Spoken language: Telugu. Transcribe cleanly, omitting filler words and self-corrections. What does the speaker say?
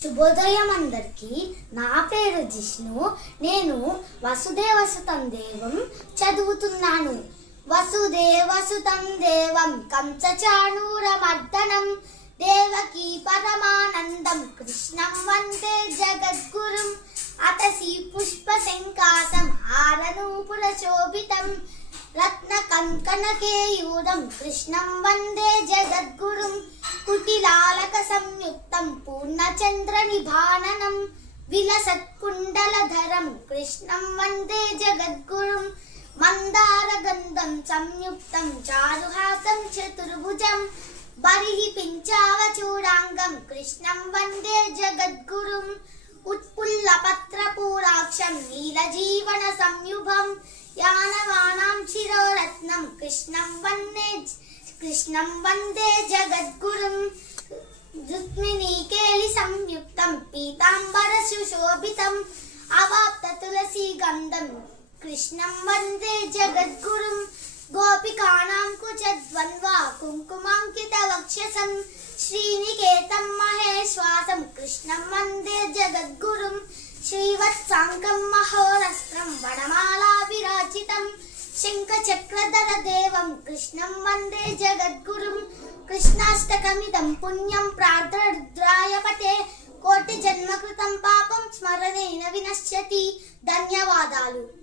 శుభోదయం అందరికీ. నా పేరు జిష్ణు. నేను వసుదేవసుతం దేవం చదువుతున్నాను. వసుదేవసుతం దేవం కంసచాణూరమర్దనం దేవకీ పరమానందం కృష్ణం వందే జగద్గురుం అతసి పుష్పశంకాసం హారనూపుర శోభితం రత్న కంకణకేయూరం కృష్ణం వందే జగద్గురుం కుటిలాలక సంయుక్తం పూర్ణచంద్ర నిభాననం విలసత్కుండలధరం కృష్ణం వందే జగద్గురుం మందార గంధం సంయుక్తం చారుహాసం చతుర్భుజం బరిహి పించావచూడాంగం కృష్ణం వందే జగద్గురుం ఉత్పుల్లపత్రపూరాక్షం నీలజీవన సంయుభం యానవానాం శిరోరత్నం కృష్ణం వందే జగద్గురుం రుక్మిణీకేళి సంయుక్తం పీతాంబర సుశోభితం అవాప్త తులసీ గంధం కృష్ణం వందే జగద్గురుం గోపికానాం కుచద్వంద్వా కుంకుమాంకిత వక్షసం శ్రీనికేతం మహేశ్వాసం కృష్ణం వందే జగద్గురుం శ్రీవత్సాంగం మహోరస్త్రం వనమాలా విరాజితం శంఖచక్రధర దేవం కృష్ణం వందే జగద్గురుం కృష్ణాష్టకమిదం పుణ్యం ప్రార్థరుద్రాయ పటే కోటి జన్మకృతం పాపం స్మరణేన వినశ్యతి. ధన్యవాదాలు.